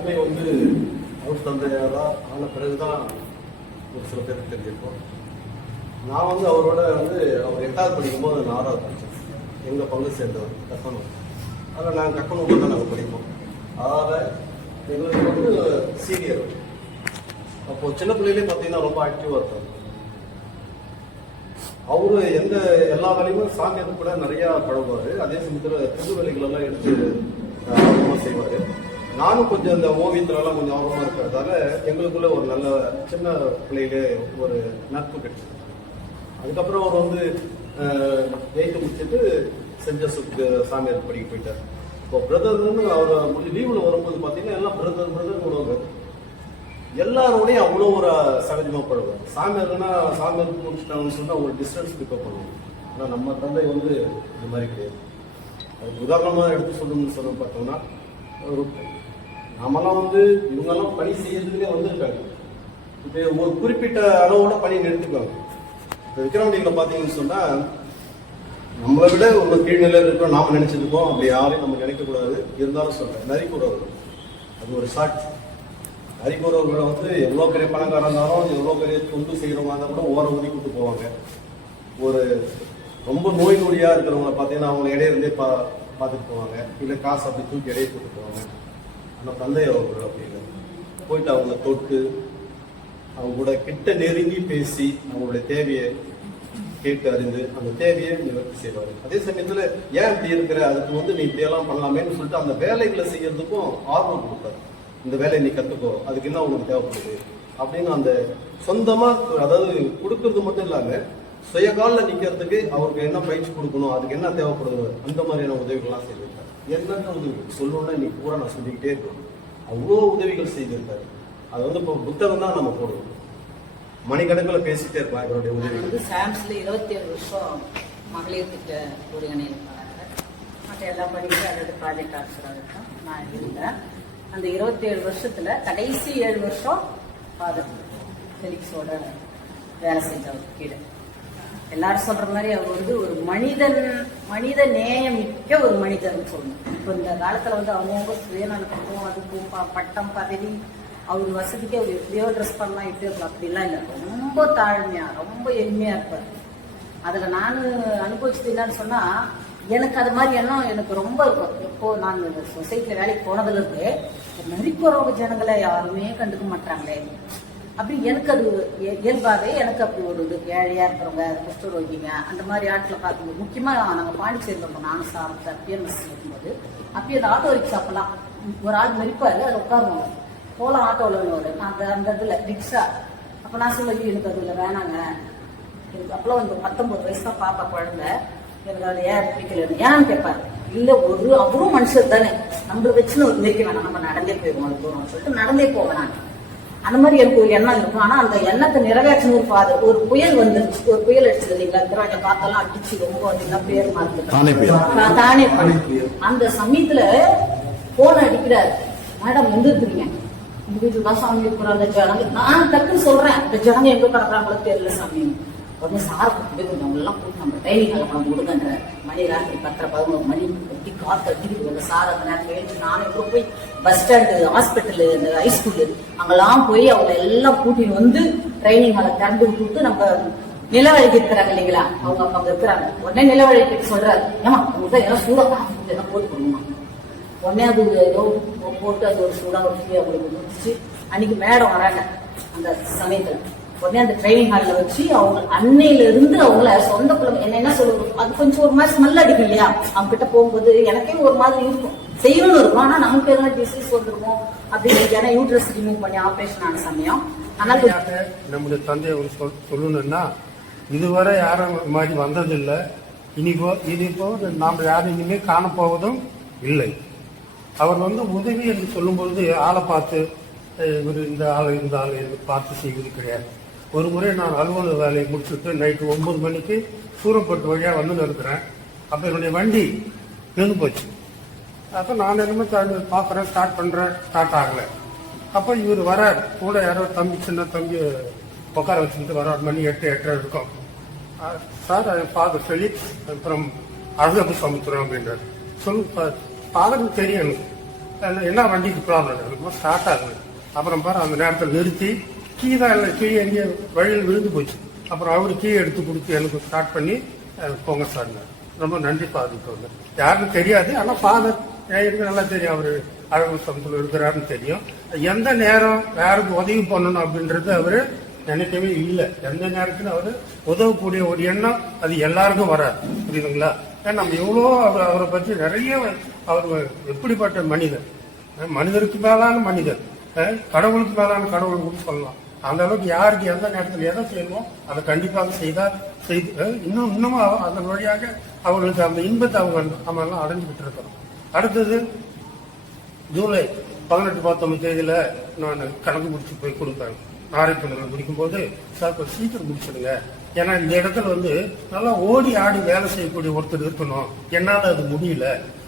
எல்லாருக்குமே வந்து அவர் தந்தையாரா ஆன பிறகுதான் ஒரு சில பேருக்கு தெரிஞ்சிருக்கோம். நான் வந்து அவரோட வந்து அவர் எட்டாவது படிக்கும்போது நான் ஆறாவது படித்தேன் எங்கள் பங்கு சேர்ந்தவர் கக்கணும் அதில் நாங்கள் கக்கணும் தான் நாங்கள் படிப்போம். அதாவது எங்களுக்கு வந்து சீனியர் அப்போது சின்ன பிள்ளையிலே பார்த்தீங்கன்னா ரொம்ப ஆக்டிவாக இருப்பார். அவரு எந்த எல்லா வேலையுமே சாமியார் கூட நிறையா பழகுவார். அதே சமயத்தில் புது வேலைகளெல்லாம் எடுத்து செய்வார். நானும் கொஞ்சம் இந்த ஓவியத்துலலாம் கொஞ்சம் ஆர்வமாக இருக்கிறதால எங்களுக்குள்ள ஒரு நல்ல சின்ன பிள்ளையிலே ஒரு நட்பு கிடைச்சது. அதுக்கப்புறம் அவர் வந்து எயித்து முடிச்சுட்டு சென்ட் ஜோசப் சாமியார் படிக்க போயிட்டார். இப்போ பிரதர்னு அவர் லீவில் வரும்போது பார்த்தீங்கன்னா எல்லாம் பிரதர் பிரதர் விடுவாங்க எல்லாரோடையும் அவ்வளோ ஒரு சகஜமாக பழகுவார் சாமியார்னா சாமியார் முடிச்சிட்டாங்கன்னு சொன்னால் ஒரு டிஸ்டன்ஸ் பிக்கப் பண்ணுவோம் ஆனால் நம்ம தந்தை வந்து இது மாதிரி கிடையாது. அதுக்கு உதாரணமாக எடுத்து சொல்லணும்னு சொல்ல பார்த்தோம்னா ஒரு நாமெல்லாம் வந்து இவங்கெல்லாம் பணி செய்யறதுலேயே வந்திருக்காங்க. இப்போ ஒரு குறிப்பிட்ட அளவோட பணி நிறுத்துக்காங்க. இப்போ விக்ரமணிகளை பார்த்தீங்கன்னு சொன்னால் நம்மளை விட ஒரு கீழ்நிலையில் இருக்கோம் நாம நினைச்சிருக்கோம் அப்படி யாரையும் நம்ம நினைக்கக்கூடாது. இருந்தாலும் சொல்றேன் நரிக்கூறவர்கள். அது ஒரு சாட்சி. நரிக்கூறவர்களை வந்து எவ்வளோ பெரிய பணக்காரன் இருந்தாலும் எவ்வளோ பெரிய தொண்டு செய்கிறவங்க இருந்தால் கூட ஓர ஊதி கூட்டு போவாங்க. ஒரு ரொம்ப நோய் நொடியாக இருக்கிறவங்கள பார்த்தீங்கன்னா அவங்க இடையே இருந்தே பா பார்த்துட்டு போவாங்க. இல்லை காசு அப்படி தூக்கி இடையே கூட்டு போவாங்க. ஆனால் தந்தை அவர்கள் அப்படின்னு போயிட்டு அவங்கள தொட்டு அவங்க கூட கிட்ட நெருங்கி பேசி அவங்களுடைய தேவையை கேட்டு அறிந்து அந்த தேவையை நிவர்த்தி செய்வார். அதே சமயத்துல ஏன் இப்படி இருக்கிற? அதுக்கு வந்து நீ இப்படியெல்லாம் பண்ணலாமேன்னு சொல்லிட்டு அந்த வேலைகளை செய்யறதுக்கும் ஆர்வம் கொடுப்பாரு. இந்த வேலையை நீ கத்துக்கோ அதுக்கு என்ன உனக்கு தேவைப்படுது? அப்படின்னு அந்த சொந்தமா அதாவது கொடுக்கறது மட்டும் இல்லாம சுய காலில் நிக்கிறதுக்கு அவருக்கு என்ன பயிற்சி கொடுக்கணும் அதுக்கு என்ன தேவைப்படுது அந்த மாதிரியான உதவிகள்லாம் செய்யுது என்னென்ன உதவி சொல்லணும்னா இன்னைக்கு பூரா நான் சொல்லிக்கிட்டே இருக்கணும் அவ்வளோ உதவிகள் செய்திருக்காரு. அது வந்து இப்போ புத்தகம் தான் நம்ம போடுவோம் மணிக்கணக்கில் பேசிட்டே இருப்பான் இவருடைய உதவி வந்து சாம்ஸ்ல இருபத்தி ஏழு வருஷம் மகளிர் திட்ட ஒருங்கிணைப்பாளர் மற்ற எல்லா படிக்கும் அதாவது ப்ராஜெக்ட் ஆஃபீஸராக இருக்கும் நான் இருந்தேன். அந்த இருபத்தி ஏழு வருஷத்துல கடைசி ஏழு வருஷம் ஃபாதர் ஃபெலிக்ஸோட வேலை செஞ்சவர் கீழே. எல்லாரும் சொல்ற மாதிரி அவர் வந்து ஒரு மனிதன் மனித நேயம் மிக்க ஒரு மனிதர்னு சொல்லணும். இப்போ இந்த காலத்துல வந்து அவங்கவுங்க சுயநலத்துக்கும் அதுக்கும் ப- பட்டம் பதவி அவர் வசதிக்கு அவர் எப்படியோ ட்ரெஸ் பண்ணலாம் எப்படியோ அப்படிலாம் இல்லை. ரொம்ப தாழ்மையா ரொம்ப எளிமையா இருப்பார். அதுல நான் அனுபவிச்சது என்னன்னு சொன்னா எனக்கு அது மாதிரி எண்ணம் எனக்கு ரொம்ப இருக்கும். எப்போ நான் சொசைட்டில வேலைக்கு போனதுல இருந்து நரிக்குறவங்க ஜனங்களை யாருமே கண்டுக்க மாட்டாங்களே. அப்படி எனக்கு அது இயல்பாகவே எனக்கு அப்படி ஒரு இது ஏழையா இருக்கிறவங்க குஷ்டரோகிங்க அந்த மாதிரி ஆட்டில் பார்க்கும்போது முக்கியமாக நாங்கள் பாண்டிச்சேரியில் இருந்தோம். நானும் சார் பிஎம்எஸ் இருக்கும்போது. அப்பயே அந்த ஆட்டோ ரிக்ஷாப்பெல்லாம் ஒரு ஆள் மறிப்பாரு அதில் உட்காருவாங்க. போகலாம் ஆட்டோவில் ஒரு அந்த அந்த இதில் ரிக்ஷா. அப்போ நான் சொல்லி எனக்கு அதுல வேணாங்க. எனக்கு அப்போலாம் வந்து பத்தொம்பது வயசு தான் பாப்பா குழந்த. எனக்கு அதில் ஏன் பிடிக்கல? ஏன்னு கேட்பாரு. இல்லை ஒரு அவரும் மனுஷர் தானே. நம்மள வச்சுன்னு ஒரு நிற்க வேணாம். நம்ம நடந்தே போயிடுவோம் அது தூரம் சொல்லிட்டு நடந்தே போவேன் நான். அந்த மாதிரி எனக்கு ஒரு எண்ணம் இருக்கும். ஆனா அந்த எண்ணத்தை நிறைவேற்றணும் ஒரு பாது ஒரு புயல் வந்துருச்சு. ஒரு புயல் அடிச்சது இல்லைங்களா? திராட்சை காத்தெல்லாம் அடிச்சு ரொம்ப வந்தீங்கன்னா பேர். மாறுது. தானே. அந்த சமயத்துல போன் அடிக்கிறாரு. மேடம் இந்த வீட்டுல தான் சாமி இருக்கிறோம் அந்த ஜனங்க நான் டக்குன்னு சொல்றேன். இந்த ஜனங்க எங்க கிடக்குறாங்களோ தெரியல சாமி. உடனே சாரை கூப்பிட்டு கொஞ்சம் எல்லாம் கூப்பிட்டு நம்ம ட்ரைனிங் கலப்படம் கொடுங்கன்ற மணி ராத்திரி பத்தரை பதினோரு மணி கட்டி காத்து அடிக்குது அந்த சார் அந்த நேரத்தில் எழுந்து நானே கூட போய் பஸ் ஸ்டாண்டு ஹாஸ்பிட்டலு இந்த ஹைஸ்கூலு அங்கெல்லாம் போய் அவங்கள எல்லாம் கூட்டின்னு வந்து ட்ரைனிங் ஹாலை திறந்து விட்டு நம்ம நிலவழிக்கு இருக்கிறாங்க இல்லைங்களா? அவங்க அப்பா இருக்கிறாங்க. உடனே நிலவழிக்கு சொல்றாரு ஏமா உங்களுக்கு ஏதோ சூடாக எல்லாம் போட்டு கொடுங்க உடனே அது ஏதோ போட்டு அது ஒரு சூடாக வச்சு அவங்களுக்கு முடிச்சு அன்னைக்கு மேடம் வராங்க அந்த சமயத்தில். உடனே அந்த ட்ரைனிங் ஹாலில் வச்சு அவங்க அன்னையில இருந்து அவங்கள சொந்த குழந்தை என்ன என்ன சொல்லுவோம் அது கொஞ்சம் ஒரு மாதிரி ஸ்மெல் அடிக்கும் இல்லையா? அவங்க கிட்ட போகும்போது எனக்கே ஒரு மாதிரி இருக்கும். செய்யணும்னு இருக்கும். ஆனால் நமக்கு எதனா டிசீஸ் வந்துருமோ? அப்படின்னு ஏன்னா யூட்ரஸ் ரிமூவ் பண்ணி ஆப்ரேஷன் ஆன சமயம். ஆனால் உண்மையாக நம்முடைய தந்தையை ஒரு சொல் சொல்லணும்னா இதுவரை யாரும் மாதிரி வந்ததில்லை. இனிப்போ இனிப்போ நாம் யாரும் இனிமேல் காணப்போவதும் இல்லை. அவர் வந்து உதவி என்று சொல்லும்பொழுது ஆளை பார்த்து இவர் இந்த ஆள் இந்த ஆள் என்று பார்த்து செய்வது கிடையாது. ஒரு முறை நான் அலுவலக வேலையை முடிச்சுட்டு நைட்டு ஒன்பது மணிக்கு சூரப்பட்டு வழியாக வந்து இருக்கிறேன் அப்போ என்னுடைய வண்டி நின்று போச்சு. அப்போ நான் என்னமோ பார்க்குறேன் ஸ்டார்ட் பண்ணுறேன் ஸ்டார்ட் ஆகலை. அப்போ இவர் வரார். கூட யாரோ தம்பி சின்ன தம்பி உட்கார வச்சுட்டு வரார். மணி எட்டு எட்டரை இருக்கும். சார் ஃபாதர் ஃபெலிக்ஸ் அப்புறம் அழகப்பு சமுத்திரம் அப்படின்றார். சொல்லு ஃபாதருக்கு தெரியும் எனக்கு. என்ன வண்டிக்கு ப்ராப்ளம் இருக்குமோ ஸ்டார்ட் ஆகுது. அப்புறம் பாரு அந்த நேரத்தில் நிறுத்தி கீ தான் இல்லை கீ எங்கேயோ வழியில் விழுந்து போச்சு. அப்புறம் அவர் கீ எடுத்து கொடுத்து எனக்கு ஸ்டார்ட் பண்ணி போங்க சார் ரொம்ப நன்றி ஃபாதர் வந்து யாருன்னு தெரியாது ஆனால் ஃபாதர் எனக்கு நல்லா தெரியும். அவர் அழகு சமத்தில் இருக்கிறாருன்னு தெரியும். எந்த நேரம் யாருக்கு உதவி பண்ணணும் அப்படின்றது அவர் நினைக்கவே இல்லை. எந்த நேரத்தில் அவர் உதவக்கூடிய ஒரு எண்ணம் அது எல்லாருக்கும் வராது. புரியுதுங்களா? ஏன்னா நம்ம எவ்வளோ அவர் அவரை பற்றி நிறைய அவர் எப்படிப்பட்ட மனிதர்? மனிதருக்கு மேலான மனிதர். கடவுளுக்கு மேலான கடவுள் கூட சொல்லலாம். அந்த அளவுக்கு யாருக்கு எந்த நேரத்தில் எதை செய்யணுமோ அதை கண்டிப்பாக செய்தால் செய்து இன்னும் இன்னமும் அதன் வழியாக அவர்களுக்கு அந்த இன்பத்தை அவங்க நம்ம எல்லாம் அடைஞ்சுக்கிட்டு இருக்கிறோம் அடுத்தது ஜூலை பதினெட்டு பத்தொன்பது தேதியில நான் கணக்கு முடிச்சு போய் கொடுப்பேன். நாரைப்பணிகள் முடிக்கும்போது சார் கொஞ்சம் சீக்கிரம் முடிச்சிடுங்க. ஏன்னா இந்த இடத்துல வந்து நல்லா ஓடி ஆடி வேலை செய்யக்கூடிய ஒருத்தர் இருக்கணும். என்னால் அது முடியல.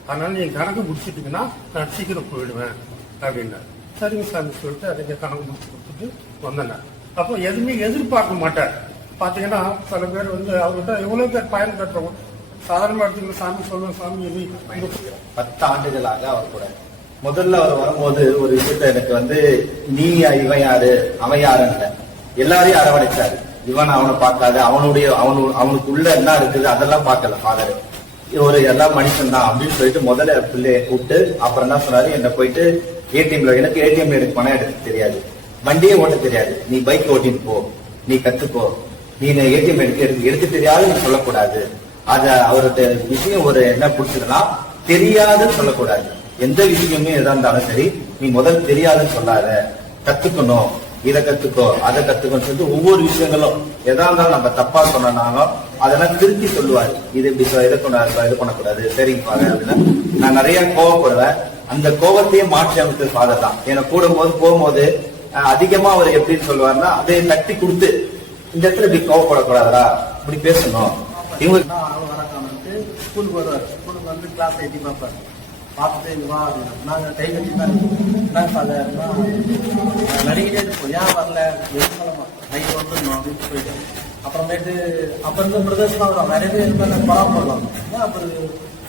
அதனால நீங்க கணக்கு முடிச்சிட்டீங்கன்னா நான் சீக்கிரம் போயிடுவேன் அப்படின்னாரு. சரிங்க சாமி சொல்லிட்டு அதை கணக்கு முடிச்சுக்கணும் கொடுத்துட்டு வந்தனர் அப்போ எதுவுமே எதிர்பார்க்க மாட்டார். பாத்தீங்கன்னா சில பேர் வந்து அவர்கிட்ட எவ்வளவு பேர் பயன் கட்டுறோம் சாதாரணமா எடுத்துக்கிற சாமி சொல்லுவோம் சாமி இது? பத்து ஆண்டுகளாக அவர் கூட. முதல்ல அவர் வரும்போது ஒரு விஷயத்த எனக்கு வந்து நீ இவன் யாரு? அவன் யாருன்னு எல்லாரையும் அரவணைச்சாரு. இவன் அவனை பார்க்காது அவனுடைய அவனு அவனுக்குள்ள என்ன இருக்குது அதெல்லாம் பார்க்கல ஃபாதர் ஒரு எல்லா மனுஷன் தான் அப்படின்னு சொல்லிட்டு முதல்ல பிள்ளைய கூப்பிட்டு அப்புறம் என்ன சொன்னாரு? என்ன போயிட்டு ஏடிஎம்ல எனக்கு ஏடிஎம்ல எனக்கு பணம் எடுக்க தெரியாது. வண்டியே ஓட்ட தெரியாது. நீ பைக் ஓட்டிட்டு போ. நீ கத்துக்கோ. நீ ஏடிஎம் எடுக்க எடுக்க எடுக்க தெரியாது நீ சொல்லக்கூடாது. அத அவரோட விஷயம் ஒரு என்ன பிடிச்சதுன்னா தெரியாதுன்னு சொல்லக்கூடாது. எந்த விஷயமே எதா இருந்தாலும் சரி நீ முதல் தெரியாதுன்னு சொல்லாத. கத்துக்கணும். இதை கத்துக்கோ அதை கத்துக்கோன்னு சொல்லிட்டு ஒவ்வொரு விஷயங்களும் எதா இருந்தாலும் நம்ம தப்பா சொன்னாலும் அதெல்லாம் திருப்பி சொல்லுவாரு. இது இப்படி சொ- இதை இது பண்ணக்கூடாது சரிங்க ஃபாதர் அப்படின்னா. நான் நிறைய கோவப்படுவேன். அந்த கோவத்தையே மாற்றி அமைத்து ஃபாதர் தான். என்னை கூடும் போது போகும்போது அதிகமா அவர் எப்படின்னு சொல்லுவாருன்னா அதை தட்டி கொடுத்து இந்த இடத்துல இப்படி கோவப்படக்கூடாதா இப்படி பேசணும். இவங்க வந்துட்டு ஸ்கூலுக்கு வருவார் ஸ்கூலுக்கு வந்து கிளாஸ் எட்டி பார்ப்பார். பார்த்துட்டு இது வா நாங்கள் கை கட்டி தான் என்ன ஃபாதர்னா நடிகிட்டே இருப்போம் ஏன் வரல? எதுவும் நைட் வந்துடணும் அப்படின்னு போயிட்டு அப்புறமேட்டு அப்ப இருந்த பிரதர்ஸ் தான் வரும் நிறைய பேர் இருக்காங்க பராமரிக்கலாம் ஏன் அப்புறம்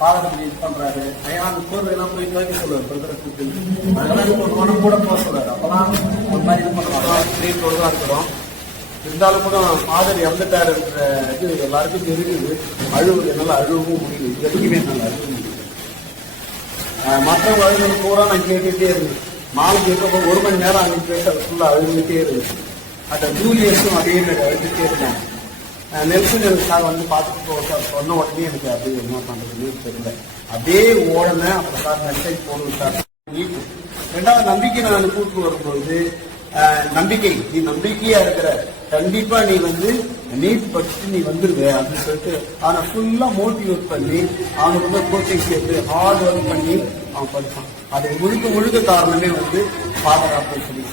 பாதகம் இது பண்றாரு. ஐயா அந்த கோர்வையெல்லாம் போய் துவைக்க சொல்லுவார் பிரதரை கூப்பிட்டு அதெல்லாம் இது பண்ணுவானு கூட போக சொல்லுவார் அப்பெல்லாம் ஒரு மாதிரி இது பண்ணுவாங்க ஸ்க்ரீன் தான் இருக்கிறோம் இருந்தாலும் கூட ஃபாதர் இறந்துட்டாருன்ற இது எல்லாருக்கும் தெரியுது. அழுவு என்னால் அழுவும் முடியுது இது வரைக்குமே என்னால் அழுவ முடியுது ஆஹ் மற்றவங்க பூரா நான் கேட்டுட்டே இருந்தேன். நாளைக்கு இருக்கப்போ ஒரு மணி நேரம் அன்னைக்கு பேச ஃபுல்லாக அழுதுகிட்டே இருந்துச்சு அந்த ஜூலியர்ஸும் அதே மாதிரி அழுதுகிட்டே இருந்தாங்க நெல்சுனியல் சார் வந்து பார்த்துட்டு சார் சொன்ன உடனே எனக்கு அது என்ன பண்ணுறதுன்னு தெரியல. அப்படியே ஓடனேன். அப்புறம் சார் மெசேஜ் போடணும் சார் ரெண்டாவது நம்பிக்கை நான் கூட்டு வரும்பொழுது நம்பிக்கை. நீ நம்பிக்கையா இருக்கிற கண்டிப்பா நீ வந்து நீட் படிச்சுட்டு நீ வந்துருவ அப்படின்னு சொல்லிட்டு அவனை ஃபுல்லா மோட்டிவேட் பண்ணி அவனுக்கு வந்து கோச்சிங் சேர்த்து ஹார்ட் ஒர்க் பண்ணி அவன் படிச்சான் அதுக்கு முழுக்க முழுக்க காரணமே வந்து பாதுகாப்பு சொல்லி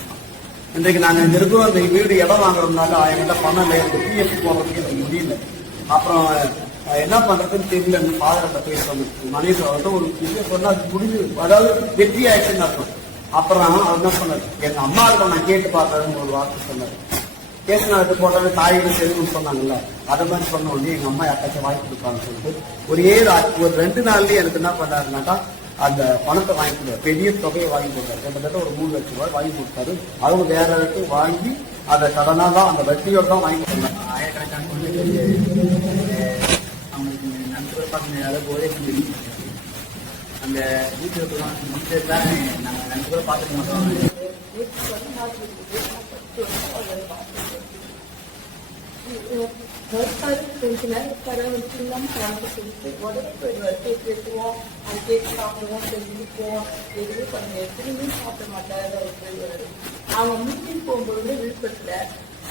இன்றைக்கு நாங்கள் இங்க இருக்கோம் அந்த வீடு இடம் வாங்குறதுனால என்கிட்ட பணம் இல்லை எனக்கு பிஎஃப் போடுறதுக்கு எனக்கு முடியல. அப்புறம் என்ன பண்றதுன்னு தெரியல ஃபாதர்கிட்ட போய் சொன்னேன் அவர்கிட்ட ஒரு விஷயம் சொன்னா அது முடிஞ்சு அதாவது வெற்றி ஆயிடுச்சுன்னு அர்த்தம். அப்புறம் அவர் என்ன சொன்னார்? எங்க அம்மா கிட்ட நான் கேட்டு பார்த்ததுன்னு ஒரு வார்த்தை சொன்னார். கேசனாட்டு போட்டாலும் தாயிடம் செல்வம்னு சொன்னாங்கல்ல அதை மாதிரி சொன்ன உடனே எங்க அம்மா யாருக்காச்சும் வாங்கி கொடுப்பாங்கன்னு சொல்லிட்டு ஒரே ரா- ஒரு ரெண்டு நாள்லயே எனக்கு என்ன பண்ணாருனாக்கா அந்த பணத்தை வாங்கி கொடுத்தாரு பெரிய தொகையை வாங்கி கொடுத்தாரு கிட்டத்தட்ட ஒரு மூணு லட்சம் ரூபாய் வாங்கி கொடுத்தாரு. அவங்க வேற இடத்துக்கு வாங்கி அதை கடனாக தான் அந்த வட்டியோட தான் வாங்கி கொடுத்தாங்க ஆயிரக்கணக்கான குழந்தைகள் அவங்களுக்கு நண்பர்கள் பார்க்கறதுனால போதே செஞ்சு அந்த வீட்டில் வீட்டில் தான் நாங்கள் நண்பர்கள் பார்த்துக்க மாட்டோம். உட்காரு கொஞ்ச நேரம் உட்கார வச்சுலாம் காட்டு கொடுத்து உடனே போயிடுவார் கேக் வெட்டுவோம் அது கேக் சாப்பிடுவோம் செஞ்சுப்போம் எதுவுமே பண்ண எதுவுமே சாப்பிட மாட்டாரு அவர் போயிடுவாரு அவங்க மீட்டிங் போகும்போது விழுப்புரத்துல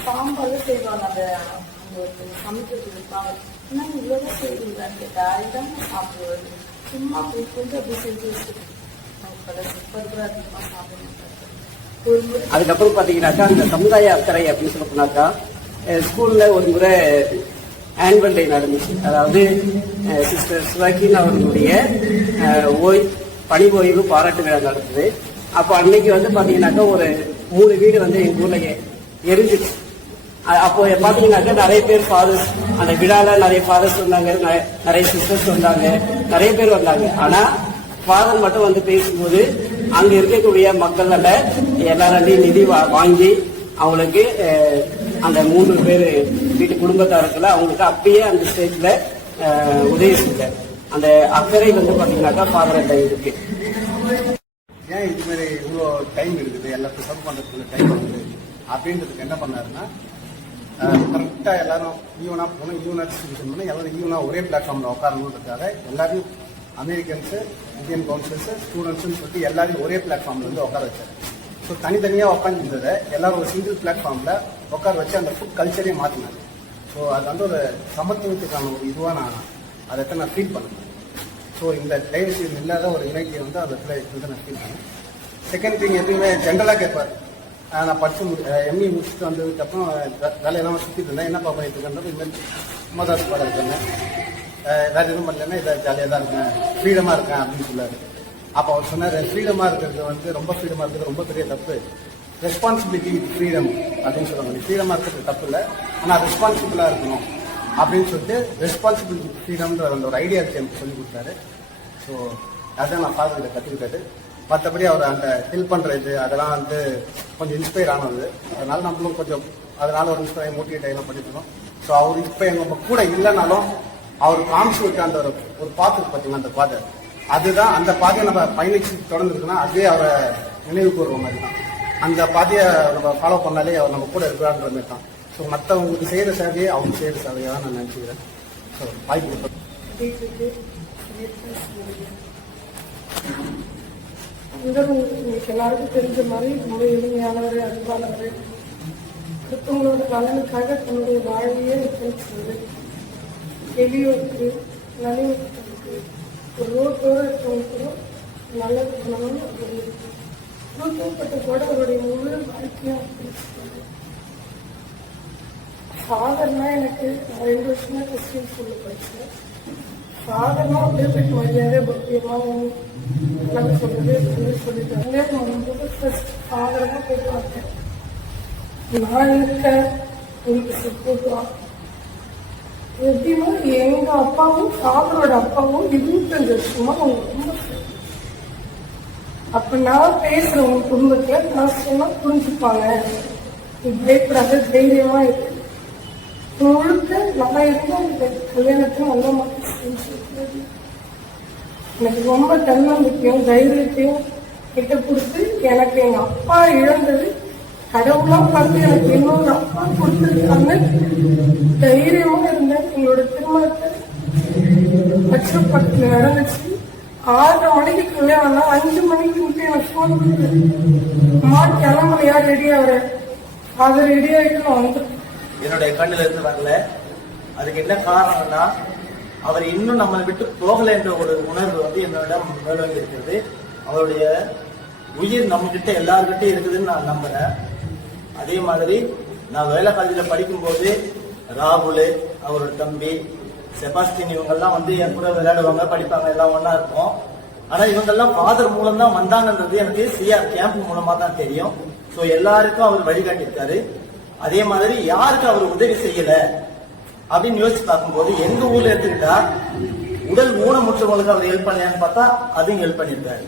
சாம்பார் செய்வாங்க அந்த ஒரு சமைக்கிறது இருப்பாங்க நான் இவ்வளவு செய்வீங்களான்னு கேட்டா அதுதான் சாப்பிடுவாரு சும்மா போய் கொஞ்சம் அப்படி செஞ்சு வச்சுருக்கோம் முப்பது ரூபாய் அதிகமாக சாப்பிட மாட்டாரு அதுக்கப்புறம் பாத்தீங்கன்னாக்கா இந்த சமுதாய அக்கறை அப்படின்னு சொல்லப்போனாக்கா ஸ்கூல்ல ஒரு முறை ஆனுவல் டே நடந்துச்சு. அதாவது சிஸ்டர் சுவாக்கின் அவர்களுடைய ஓய் பணி ஓய்வு பாராட்டு விழா நடந்தது. அப்போ அன்னைக்கு வந்து பாத்தீங்கன்னாக்கா ஒரு மூணு வீடு வந்து எங்க ஊர்ல எ- எரிஞ்சிச்சு. அப்போ பாத்தீங்கன்னாக்கா நிறைய பேர் ஃபாதர்ஸ் அந்த விழால நிறைய ஃபாதர்ஸ் வந்தாங்க நிறைய- சிஸ்டர்ஸ் வந்தாங்க நிறைய பேர் வந்தாங்க. ஆனா ஃபாதர் மட்டும் வந்து பேசும்போது அங்க இருக்கக்கூடிய மக்கள்கிட்ட எல்லாராண்டையும் நிதி வா- வாங்கி அவங்களுக்கு அந்த மூன்று பேர் வீட்டு குடும்பத்தாருக்குள்ள அவங்களுக்கு அப்பயே அந்த ஸ்டேஜ்ல உதவி செஞ்சார் அந்த அக்கறை வந்து பாத்தீங்கன்னாக்கா ஃபாதர்கிட்ட இருக்கு. ஏன் இது மாதிரி இவ்வளோ டைம் இருக்குது? எல்லாத்தையும் சர்வ் பண்ணுறதுக்குள்ள டைம் இருக்குது. அப்படின்றதுக்கு என்ன பண்ணாருன்னா கரெக்டாக எல்லாரும் ஈவனாக போகணும் ஈவனாக டிஸ்ட்ரிபியூஷன் பண்ணி எல்லாரும் ஈவனாக ஒரே பிளாட்ஃபார்மில் உட்காரணுன்றதுக்காக எல்லாரையும் அமெரிக்கன்ஸு இந்தியன் கவுன்சில்ஸு ஸ்டூடெண்ட்ஸ்னு சொல்லிட்டு எல்லாரையும் ஒரே பிளாட்ஃபார்மில் வந்து உட்கார வச்சாரு. ஸோ தனித்தனியாக உட்காந்துருந்ததை எல்லாரும் ஒரு சிங்கிள் பிளாட்ஃபார்மில் உட்கார வச்சு அந்த ஃபுட் கல்ச்சரே மாற்றினாங்க ஸோ அது வந்து ஒரு சமத்துவத்துக்கான ஒரு இதுவாக நான் அதை நான் ஃபீல் பண்ணேன் ஸோ இந்த டைவர்சிட்டி இல்லாத ஒரு இலக்கியம் வந்து அந்த இடத்துல வந்து நான் ஃபீல் பண்ணேன் செகண்ட் திங் எப்பயுமே ஜென்ரலாக கேட்பார். நான் படிச்சு எம்இ முடிச்சுட்டு வந்ததுக்கப்புறம் வே- வேலையெல்லாம் சுற்றிட்டு இருந்தேன். என்னப்பா பண்ணிட்டு இருக்கேன்றது இந்த மாதிரி பாடம் இருக்கேன் வேறு எதுவும் பண்ணலன்னா இதை ஜாலியாக தான் இருக்கேன். ஃப்ரீடமாக இருக்கேன் அப்படின்னு சொன்னார். அப்போ அவர் சொன்னார் ஃப்ரீடமாக இருக்கிறது வந்து ரொம்ப ஃப்ரீடமாக இருக்கிறது ரொம்ப பெரிய தப்பு. ரெஸ்பான்சிபிலிட்டி வித் ஃப்ரீடம் அப்படின்னு சொல்லுவாங்க ஃப்ரீடமாக இருக்கிறது தப்பு இல்லை ஆனால் ரெஸ்பான்சிபிளாக இருக்கணும் அப்படின்னு சொல்லிட்டு ரெஸ்பான்சிபிள் ஃப்ரீடம்ன்ற அந்த ஒரு ஐடியா இருக்கு எனக்கு சொல்லி கொடுத்தாரு. ஸோ அதான் நான் ஃபாதர் கற்றுக்கிட்டது மற்றபடி அவர் அந்த ஹெல்ப் பண்ணுறது அதெல்லாம் வந்து கொஞ்சம் இன்ஸ்பயர் ஆனது. அதனால நம்மளும் கொஞ்சம் அதனால ஒரு இன்ஸ்பயர் மோட்டிவேட் ஆகலாம் பண்ணிக்கணும் ஸோ அவர் இப்போ நம்ம கூட இல்லைனாலும் அவர் காமிச்சு வைக்க அந்த ஒரு ஒரு பாத்துக்கு பார்த்தீங்கன்னா அந்த பாதை. அதுதான் அந்த பாதையை நம்ம பயணிச்சு தொடர்ந்துருக்குன்னா அதே அவரை நினைவு கூறுற மாதிரி தான். அந்த பாதையை நம்ம ஃபாலோ பண்ணாலே அவர் நம்ம கூட இருக்கிறான்ற மாதிரி தான். ஸோ மற்றவங்களுக்கு செய்கிற சேவையை அவங்க செய்கிற சேவையாக நான் நினச்சிக்கிறேன். ஸோ வாய்ப்பு கொடுத்தோம் உங்களுக்கு எல்லாருக்கும் தெரிஞ்ச மாதிரி ரொம்ப எளிமையானவர் அன்பானவர் அடுத்தவங்களோட நலனுக்காக தன்னுடைய வாழ்வையே நிச்சயிச்சது எளியோருக்கு நலிவுக்கு ஒரு ரோட்டோட இருக்கவங்களுக்கும் நல்லது பண்ணணும்னு தூக்கப்பட்ட கூட அவருடைய முழு வாழ்க்கையும் ஃபாதர்னா எனக்கு ரெண்டு வருஷமா கிறிஸ்டின் ஸ்கூல்ல படிச்சேன். ஃபாதர்னா அப்படியே போயிட்டு மரியாதை பக்தியமா நம்ம சொல்றது சொல்லி சொல்லிட்டாங்க ரொம்ப ஃபர்ஸ்ட் ஃபாதர் தான் போய் பார்த்தேன். நான் இருக்கேன் உங்களுக்கு சப்போர்ட்டா எப்படின்னா எங்க அப்பாவும் ஃபாதரோட அப்பாவும் இருபத்தஞ்சு வருஷமா அவங்க ரொம்ப. அப்ப நான் பேசுறேன் உங்க குடும்பத்துல நான் சொன்னா புரிஞ்சுப்பாங்க. நீ பயப்படாத தைரியமா இருக்கு முழுக்க நல்லா இருந்தா இந்த கல்யாணத்தை நல்ல மாதிரி செஞ்சு எனக்கு ரொம்ப தன்னம்பிக்கையும் தைரியத்தையும் கிட்ட கொடுத்து எனக்கு எங்க அப்பா இழந்தது. கடவுளா பார்த்து எனக்கு இன்னொரு அப்பா கொடுத்துருக்காங்க. தைரியமா இருந்தேன். எங்களோட திருமணத்தை பச்சைப்பட்டில் நடந்துச்சு. ஆறரை மணிக்கு கல்யாணம் அஞ்சு மணிக்கு விட்டு எனக்கு ஃபோன் கொடுத்து அம்மா கிளம்பலையா ரெடி ஆகுற அது ரெடி ஆகிட்டு நான் வந்துட்டேன் என்னுடைய கண்ணில் இருந்து வரல. அதுக்கு என்ன காரணம்னா அவர் இன்னும் நம்மளை விட்டு போகல என்ற ஒரு உணர்வு வந்து என்னிடம் மேலோங்கி இருக்கிறது. அவருடைய உயிர் நம்ம கிட்ட எல்லார்கிட்ட இருக்குதுன்னு நான் நம்புறேன். அதே மாதிரி நான் வேலை காலேஜில் படிக்கும்போது ராகுல் அவரோட தம்பி செபாஸ்டின் இவங்கெல்லாம் வந்து என் கூட விளையாடுவாங்க படிப்பாங்க எல்லாம் ஒன்னா இருப்போம். ஆனா இவங்கெல்லாம் ஃபாதர் மூலம் தான் வந்தாங்கன்றது எனக்கு சிஆர் கேம்ப் மூலமா தான் தெரியும். சோ எல்லாருக்கும் அவர் வழிகாட்டியிருக்காரு. அதே மாதிரி யாருக்கு அவர் உதவி செய்யல? அப்படின்னு யோசிச்சு பார்க்கும்போது எங்க ஊர்ல எடுத்துக்கிட்டா உடல் ஊனமுற்றவங்களுக்கு அவர் ஹெல்ப் பண்ணலையான்னு பார்த்தா அதையும் ஹெல்ப் பண்ணியிருக்காரு.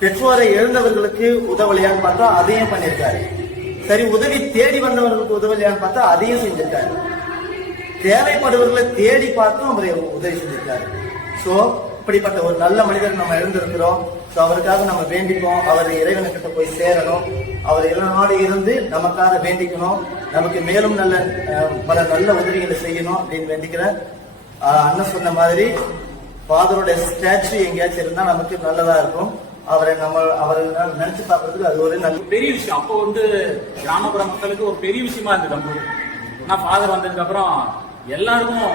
பெற்றோரை எழுந்தவர்களுக்கு உதவலையான்னு பார்த்தா அதையும் பண்ணியிருக்காரு. சரி உதவி தேடி வந்தவர்களுக்கு உதவலையான்னு பார்த்தா அதையும் செஞ்சிருக்காரு. தேவைப்படுபவர்களை தேடி பார்த்தும் அவரை உதவி செஞ்சிருக்காரு. சோ இப்படிப்பட்ட ஒரு நல்ல மனிதர் நம்ம இருந்திருக்கிறோம். சோ அவருக்காக நம்ம வேண்டிப்போம். அவர் இறைவனுக்கிட்ட போய் சேரணும். அவர் எல்லா நாடு இருந்து நமக்காக வேண்டிக்கணும். நமக்கு மேலும் நல்ல பல நல்ல உதவிகளை செய்யணும் அப்படின்னு வேண்டிக்கிறேன் அண்ணன் சொன்ன மாதிரி ஃபாதரோட ஸ்டாச்சு எங்கேயாச்சும் இருந்தா நமக்கு நல்லதா இருக்கும். அவரை நம்ம அவரை நினைச்சு பார்க்கறதுக்கு அது ஒரு நல்ல பெரிய விஷயம். அப்போ வந்து கிராமப்புற மக்களுக்கு ஒரு பெரிய விஷயமா இருந்தது நம்ம ஊரு. ஃபாதர் வந்ததுக்கு அப்புறம் எல்லாருக்கும்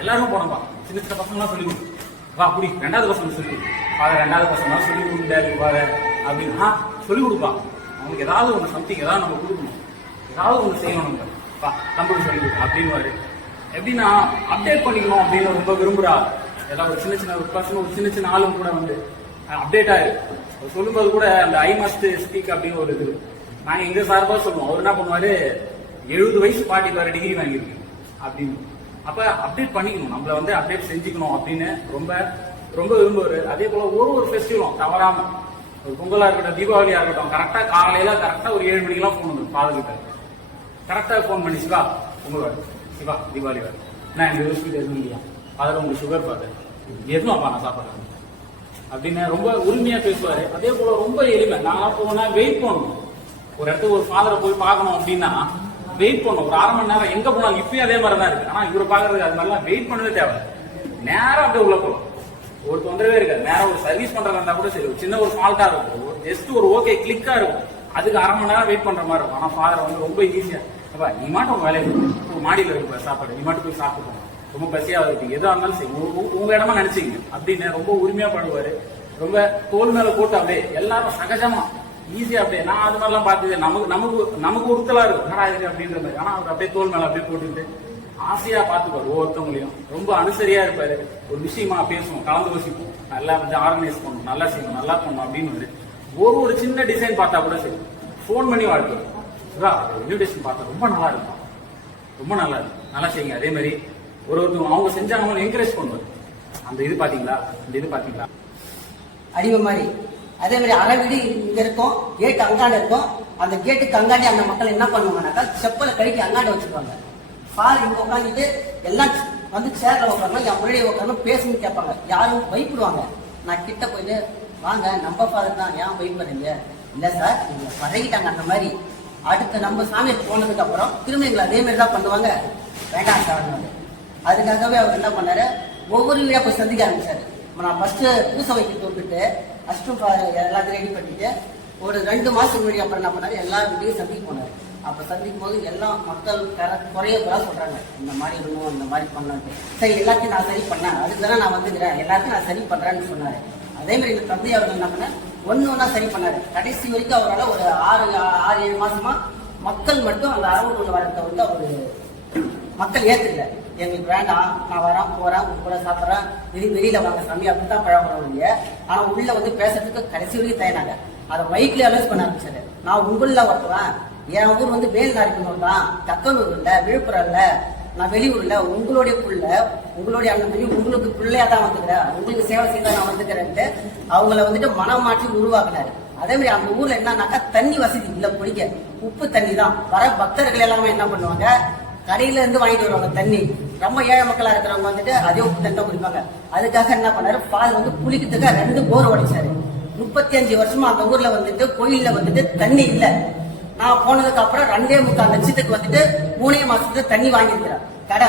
எல்லாருக்கும் போனோம்பா சின்ன சின்ன பசங்களாம் சொல்லி கொடு. வா குடி. ரெண்டாவது பசங்க சொல்லி கொடு. ஃபாதர் ரெண்டாவது பசங்க சொல்லி கொடுத்தாரு ஃபாதர் அப்படின்னு. ஆ சொல்லி கொடுப்பா. அவனுக்கு ஏதாவது ஒன்று சம்திங் ஏதாவது நம்ம கொடுக்கணும். ஏதாவது ஒன்று செய்யணும் நம்ம. வா நம்மளுக்கு சொல்லி கொடு அப்படின்னு எப்படின்னா அப்டேட் பண்ணிக்கணும் அப்படின்னு ரொம்ப விரும்புறா. ஏதாவது ஒரு சின்ன சின்ன ஒரு பசங்க ஒரு சின்ன சின்ன ஆளும் கூட வந்து அப்டேட் ஆயிருக்கு அவர் சொல்லும்போது கூட அந்த ஐ மஸ்ட் ஸ்பீக் அப்படின்னு ஒரு இது நாங்கள் எங்கள் சார்பாக சொல்லுவோம். அவர் என்ன பண்ணுவார்? எழுபது வயசு பாட்டிக்கு வர டிகிரி வாங்கியிருக்கு. அப்படின்னு. அப்ப அப்டேட் பண்ணிக்கணும். நம்மள வந்து அப்டேட் செஞ்சுக்கணும் அப்படின்னு ரொம்ப ரொம்ப விரும்புவாரு. அதே போல ஒரு ஒரு ஃபெஸ்டிவலும் தவறாம. ஒரு பொங்கலா இருக்கட்டும் தீபாவளியா இருக்கட்டும் கரெக்டா காலையில கரெக்டா ஒரு ஏழு மணிக்கெல்லாம் ஃபோன் வந்துடும் ஃபாதர் கிட்ட கரெக்டா ஃபோன் பண்ணி சிவா பொங்கல் வரும் சிவா தீபாவளி வரும் நான் எனக்கு ஸ்வீட் எதுவும் இல்லையா? அதில் உங்களுக்கு சுகர் பார்த்து எதுவும் அப்பா நான் சாப்பிட்றேன் அப்படின்னு ரொம்ப உரிமையா பேசுவாரு. அதே போல ரொம்ப எளிமை. நான் போனா வெயிட் பண்ணணும். ஒரு இடத்துக்கு ஒரு ஃபாதரை போய் பார்க்கணும் அப்படின்னா வெயிட் பண்ணும் ஒரு அரை மணி நேரம் எங்க போனாலும் இப்பயும் அதே மாதிரி தான் இருக்கு. ஆனா இவரை பாக்குறதுக்கு அது மாதிரிலாம் வெயிட் பண்ணவே தேவை நேரம் அப்படியே உள்ள போகலாம் ஒரு தொந்தரவே இருக்காது. நேரம் ஒரு சர்வீஸ் பண்றதா இருந்தா கூட சரி. ஒரு சின்ன ஒரு ஃபால்ட்டா இருக்கும். ஜஸ்ட் ஒரு ஓகே கிளிக்கா இருக்கும். அதுக்கு அரை மணி நேரம் வெயிட் பண்ற மாதிரி இருக்கும். ஆனா ஃபாதர் வந்து ரொம்ப ஈஸியா அப்பா நீ மாட்டும் வேலையை ஒரு மாடியில இருக்கு சாப்பாடு. நீ மட்டும் போய் சாப்பிட்டு ரொம்ப பசியா இருக்கு எதா இருந்தாலும் சரி. உங்க இடமா நினைச்சிங்க அப்படின்னு ரொம்ப உரிமையா பண்ணுவாரு ரொம்ப தோல் மேல போட்டு அப்படியே எல்லாரும் சகஜமா ஈஸியா அப்படியே நான் அது மாதிரிலாம் பார்த்தது நமக்கு நமக்கு நமக்கு உறுத்தலா இருக்கும். என்னடா இது அப்படின்ற மாதிரி. ஆனா அவர் அப்படியே தோல் மேல அப்படியே போட்டுட்டு ஆசையா பார்த்துப்பாரு ஒவ்வொருத்தவங்களையும். ரொம்ப அனுசரியா இருப்பாரு. ஒரு விஷயமா பேசுவோம் கலந்து யோசிப்போம். நல்லா வந்து ஆர்கனைஸ் பண்ணணும். நல்லா செய்யணும் நல்லா பண்ணணும் அப்படின்னு ஒரு ஒரு சின்ன டிசைன் பார்த்தா கூட சரி. ஃபோன் பண்ணி வாழ்க்கை இன்விடேஷன் பார்த்தா ரொம்ப நல்லா இருக்கும். ரொம்ப நல்லா இருக்கும். நல்லா செய்யுங்க. அதே மாதிரி ஒரு ஒருத்தவங்க அவங்க செஞ்சாங்க என்கரேஜ் பண்ணுவாரு. அந்த இது பாத்தீங்களா அந்த இது பாத்தீங்களா அடிமை மாதிரி. அதே மாதிரி அரை வீடு இங்க இருக்கும் கேட் அங்காண்ட இருக்கும். அந்த கேட்டுக்கு அங்காண்டி அந்த மக்கள் என்ன பண்ணுவாங்கனாக்கா செப்பலை கடிக்கி அங்காண்ட வச்சிருப்பாங்க. ஃபாதர் இங்க உட்காந்துட்டு எல்லாம் வந்து சேர்ல உட்காரணும் என் முன்னாடி உட்காரணும் பேசணும்னு கேட்பாங்க. யாரும் பயப்படுவாங்க. நான் கிட்ட போயிட்டு வாங்க நம்ம ஃபாதர் தான் ஏன் பயப்படுறீங்க இல்ல சார் நீங்க பழகிட்டாங்க அந்த மாதிரி. அடுத்த நம்ம சாமி போனதுக்கு அப்புறம் திரும்ப எங்களை அதே மாதிரி தான் பண்ணுவாங்க. வேண்டாம் சார் அதுக்காகவே அவர் என்ன பண்ணாரு ஒவ்வொரு வீடா போய் சந்திக்க ஆரம்பிச்சாரு. நான் ஃபர்ஸ்ட் பூசை வைக்க தூக்கிட்டு அஷ்டம் எல்லாத்தையும் ரெடி பண்ணிட்டு ஒரு ரெண்டு மாதத்துக்கு முன்னாடி அப்புறம் என்ன பண்ணாரு? எல்லா வீட்டையும் சந்திக்க போனாரு. அப்ப சந்திக்கும் போது எல்லா மக்கள் கர- குறைய குறை சொல்றாங்க. இந்த மாதிரி இருக்கணும் இந்த மாதிரி பண்ணணும் சரி எல்லாத்தையும் நான் சரி பண்ணேன். அதுக்கு தானே நான் வந்துக்கிறேன். எல்லாத்தையும் நான் சரி பண்றேன்னு சொன்னாரு. அதே மாதிரி இந்த தந்தை அவர்கள் என்ன பண்ண ஒன்று ஒன்றா சரி பண்ணாரு. கடைசி வரைக்கும் அவரால் ஒரு ஆறு ஆறு ஏழு மாசமா மக்கள் மட்டும் அந்த அரவணை வரத்தை வந்து அவரு மக்கள் ஏத்துக்கல. எங்களுக்கு வேண்டாம் நான் வரேன் போறேன் உங்க கூட சாப்பிட்றேன். இது வெளியில வாங்க சாமி. அப்படித்தான் பழகணும் இல்லையா ஆனா உள்ள வந்து பேசுறதுக்கு கடைசி வரைக்கும் தயனாங்க. அதை மைக்ல அலோஸ் பண்ண ஆரம்பிச்சாரு. நான் உங்களில் ஒருத்தவன் என் ஊர் வந்து மேல் நாரிக்கணும் தான் தக்கனூர் இல்ல விழுப்புரம் இல்ல நான் வெளியூர்ல உங்களுடைய புள்ள உங்களுடைய அண்ணன் தம்பி உங்களுக்கு பிள்ளையா தான் வந்துக்கிறேன். உங்களுக்கு சேவை செய்ய நான் வந்துக்கிறேன்ட்டு அவங்கள வந்துட்டு மனம் மாற்றி உருவாக்குனாரு. அதே மாதிரி அந்த ஊர்ல என்னன்னாக்கா தண்ணி வசதி இல்ல குடிக்க உப்பு தண்ணி தான் வர பக்தர்கள் எல்லாமே என்ன பண்ணுவாங்க? கடையில இருந்து வாங்கிட்டு வருவாங்க தண்ணி. ரொம்ப ஏழை மக்களா இருக்கிறவங்க வந்துட்டு அதே உப்பு தண்ணி குடிப்பாங்க. அதுக்காக என்ன பண்ணாரு? ஃபாதர் வந்து குளிக்கிறதுக்காக ரெண்டு போர் உடைச்சாரு. முப்பத்தி அஞ்சு வருஷமா அந்த ஊர்ல வந்துட்டு கோயில்ல வந்துட்டு தண்ணி இல்ல. நான் போனதுக்கு அப்புறம் ரெண்டே முக்கால் லட்சத்துக்கு வந்துட்டு மூணே மாசத்துக்கு தண்ணி வாங்கியிருக்கிறேன் கடை.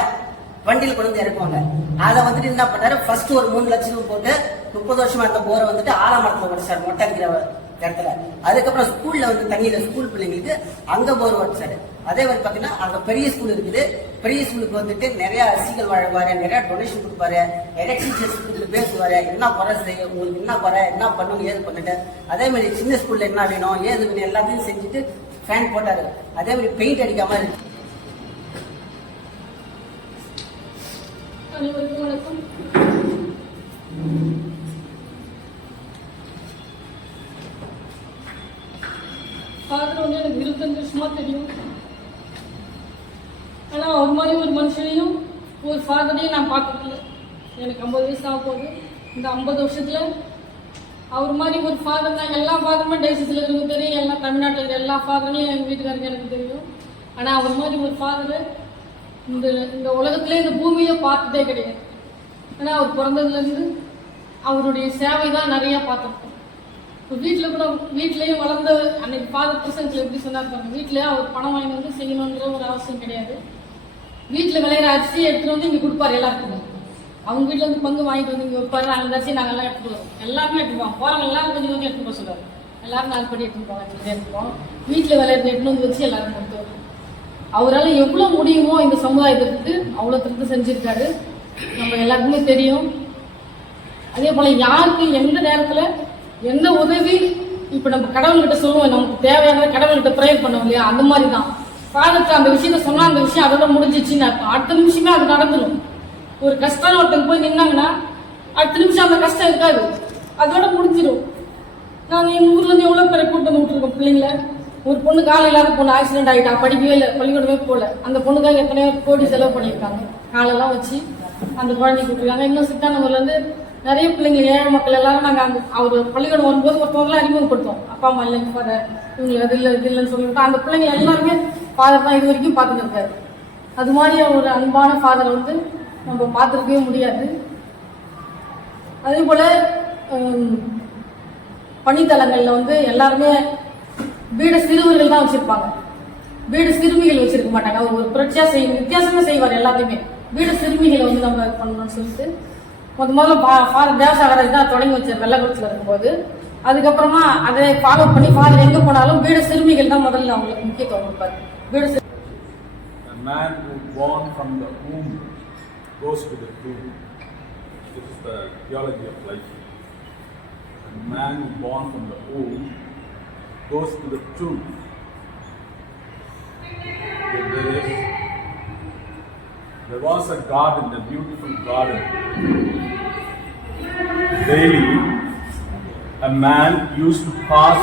வண்டியில் கொண்டு வந்து இறக்குவாங்க. அதை வந்துட்டு என்ன பண்ணாரு? ஃபர்ஸ்ட் ஒரு மூணு லட்சம் போட்டு முப்பது வருஷமா அந்த போரை வந்துட்டு ஆலமரத்தில் உடைச்சாரு மொட்டை அடிக்கிற இடத்துல. அதுக்கப்புறம் ஸ்கூல்ல வந்து தண்ணியில ஸ்கூல் பிள்ளைங்களுக்கு அங்க போர் உடைச்சாரு. அதே மாதிரி பாத்தீங்கன்னா அங்க பெரிய ஸ்கூல் இருக்குது. பெரிய ஸ்கூலுக்கு வந்துட்டு நிறைய அரிசிகள் வழங்குவாரு நிறைய டொனேஷன் கொடுப்பாரு நிறைய டீச்சர்ஸ் கொடுத்துட்டு பேசுவாரு. என்ன குறை செய்ய உங்களுக்கு என்ன குறை என்ன பண்ணணும் ஏது பண்ணிட்டு. அதே மாதிரி சின்ன ஸ்கூல்ல என்ன வேணும் ஏது வேணும் எல்லாத்தையும் செஞ்சுட்டு ஃபேன் போட்டாரு. அதே மாதிரி பெயிண்ட் அடிக்காம இருக்கு. அனைவருக்கும் வணக்கம் ஃபாதர் வந்து எனக்கு இருபத்தஞ்சு வருஷமா தெரியும். ஆனா அவர் மாதிரி ஒரு மனுஷனையும் ஒரு ஃபாதரையும் நான் பார்த்ததில்ல எனக்கு ஐம்பது வயசு ஆக போகுது. இந்த ஐம்பது வருஷத்தில் அவர் மாதிரி ஒரு ஃபாதர் தான் எல்லா ஃபாதருமே டைசஸில் இருக்க தெரியும். எல்லா தமிழ்நாட்டில் இருக்கிற எல்லா ஃபாதரையும் எங்கள் வீட்டுக்காரங்க எனக்கு தெரியும். ஆனால் அவர் மாதிரி ஒரு ஃபாதர் இந்த இந்த உலகத்துலேயே இந்த பூமியில பார்த்ததே கிடையாது. ஏன்னா அவர் பிறந்ததுலேருந்து அவருடைய சேவை தான் நிறையா பார்த்துருக்கோம். இப்போ வீட்டில் கூட வீட்லேயும் வளர்ந்த அன்னைக்கு ஃபாதர் பிரசன்ஸில் எப்படி சொன்னார் பாருங்க. வீட்டில் அவர் பணம் வாங்கி வந்து செய்யணுன்ற ஒரு அவசியம் கிடையாது. வீட்டில் விளையிற அரிசி எடுத்துகிட்டு வந்து இங்கே கொடுப்பாரு எல்லாருக்குமே. அவங்க வீட்டில் வந்து பங்கு வாங்கிட்டு வந்து இங்கே வைப்பாரு நாங்கள் அரிசி நாங்கள் எல்லாம் எடுத்துக்குவோம் எல்லாருமே எடுத்துப்போம் போகிறவங்க எல்லாரும் கொஞ்சம் கொஞ்சம் எடுத்துகிட்டு போக சொல்லுவார் எல்லாரும் நாலு படி எடுத்துகிட்டு போவாங்க எடுத்துப்போம் வீட்டில் விளையிறது எடுத்துகிட்டு வந்து வச்சு எல்லாரும் கொடுத்து அவரால் எவ்வளோ முடியுமோ இந்த சமுதாயத்துக்கு அவ்வளோ திருத்து செஞ்சுருக்காரு. நம்ம எல்லாருக்குமே தெரியும். அதே போல் யாருக்கு எந்த நேரத்தில் எந்த உதவி இப்போ நம்ம கடவுள்கிட்ட சொல்லுவோம் நமக்கு தேவையான கடவுள்கிட்ட ப்ரேயர் பண்ணோம் இல்லையா? அந்த மாதிரி தான் ஃபாதர்க்கு அந்த விஷயத்த சொன்னா அந்த விஷயம் அதோட முடிஞ்சிச்சுன்னு அர்த்தம். அடுத்த நிமிஷமே அது நடந்துடும் ஒரு கஷ்டம் ஒருத்தங்க போய் நின்னாங்கன்னா அடுத்த நிமிஷம் அந்த கஷ்டம் இருக்காது. அதோட முடிஞ்சிடும் நாங்க எங்க ஊர்ல இருந்து எவ்வளவு பேரை கூட்டு வந்து விட்டுருக்கோம் பிள்ளைங்கள? ஒரு பொண்ணு காலம் இல்லாத பொண்ணு ஆக்சிடென்ட் ஆகிட்டா படிக்கவே இல்லை பள்ளிக்கூடமே போகல. அந்த பொண்ணுக்காக எத்தனையோ கோடி செலவு பண்ணியிருக்காங்க. காலெல்லாம் வச்சு அந்த குழந்தைக்கு விட்டுருக்காங்க இன்னும் சித்தானூர்ல இருந்து நிறைய பிள்ளைங்க ஏழை மக்கள் எல்லாரும் நாங்கள் அங்கே அவர் பள்ளிக்கூடம் வரும்போது ஒருத்தவங்களாம் அறிமுகப்படுத்தோம் அப்பா அம்மா இல்லைங்க ஃபாதர் இவங்க அது இல்லை இது இல்லைன்னு சொல்லிட்டு அந்த பிள்ளைங்க எல்லாருமே ஃபாதர் தான் இது வரைக்கும் பார்த்துட்டு அது மாதிரி ஒரு அன்பான ஃபாதரை வந்து நம்ம பார்த்துருக்கவே முடியாது. அதே போல் பணித்தலங்களில் வந்து எல்லாருமே வீட சிறுவர்கள் தான் வச்சுருப்பாங்க. வீடு சிறுமிகள் வச்சிருக்க மாட்டாங்க. அவர் ஒரு புரட்சியாக செய்யும் வித்தியாசமாக செய்வார் எல்லாத்தையுமே. வீடு சிறுமிகளை வந்து நம்ம பண்ணணும்னு சொல்லிட்டு முத முதல்ல பா- ஃபாதர் தேவசாகராஜ் தான் தொடங்கி வச்சார் வெள்ளக்குளத்தில் இருக்கும்போது. அதுக்கப்புறமா அதை ஃபாலோ பண்ணி ஃபாதர் எங்கே போனாலும் வீடு சிறுமிகள் தான் முதல்ல அவங்களுக்கு முக்கியத்துவம் கொடுப்பாரு. ಬಿಡಿಸಿ A man who born from the womb goes to the tomb. This is the theology of life. A man who born from the womb goes to the tomb. There, there, is, there was a garden, a beautiful garden. Daily, a man used to pass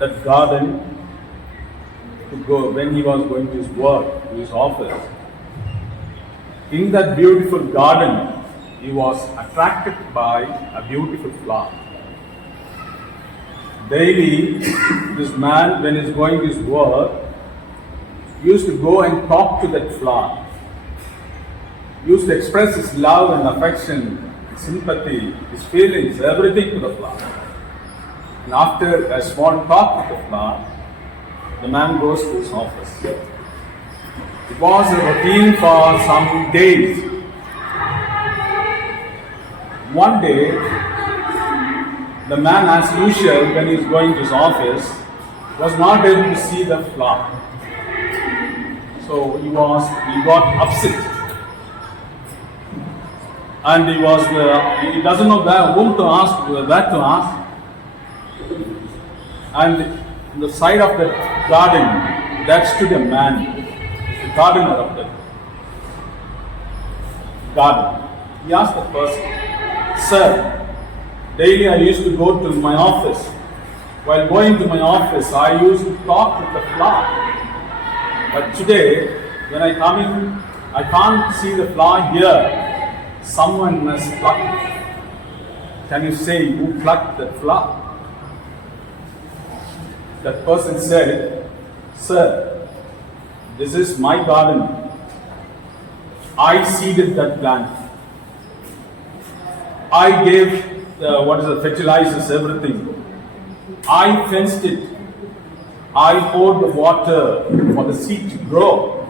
that garden to go when he was going to his work, to his office. In that beautiful garden, he was attracted by a beautiful flower. Daily, this man, when he's going to his work, used to go and talk to that flower. Used to express his love and affection, his sympathy, his feelings, everything to the flower. And after a small talk with the flower, the man goes to his office. It was a routine for some days. One day, the man, as usual, when he is going to his office, was not able to see the flower. So he was, he got upset. And he was, uh, he doesn't know where, whom to ask, where to ask. And on the side of the garden, there stood a man, the gardener of the garden. He asked the person, Sir, daily I used to go to my office. While going to my office, I used to talk with the flower. But today, when I come in, I can't see the flower here. Someone must pluck it. Can you say who plucked the flower? That person said, Sir, this is my garden. I seeded that plant. I gave the, what is the fertilizers, everything. I fenced it. I poured the water for the seed to grow.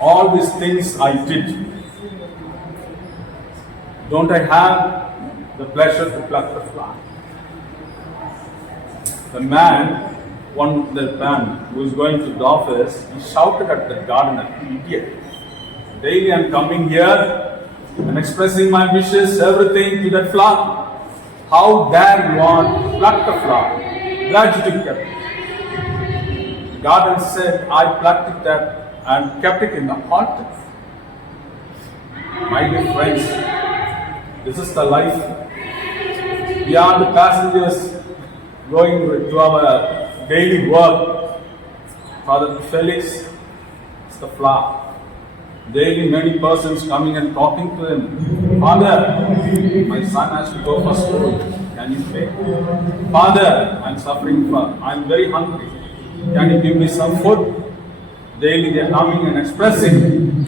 All these things I did. Don't I have the pleasure to pluck the flower? The man, one the man who is going to the office, he shouted at the gardener, "You idiot! Daily I'm coming here and expressing my wishes, everything to that flower. How dare you want to pluck the flower? Glad you took it? The gardener said, I plucked it that and kept it in the altar. My dear friends, this is the life. We are the passengers going to our daily work. Father Felix is the flower. Daily, many persons coming and talking to him. Father, my son has to go for school. Can you pay? Father, I'm suffering from, I'm very hungry. Can you give me some food? Daily, they are coming and expressing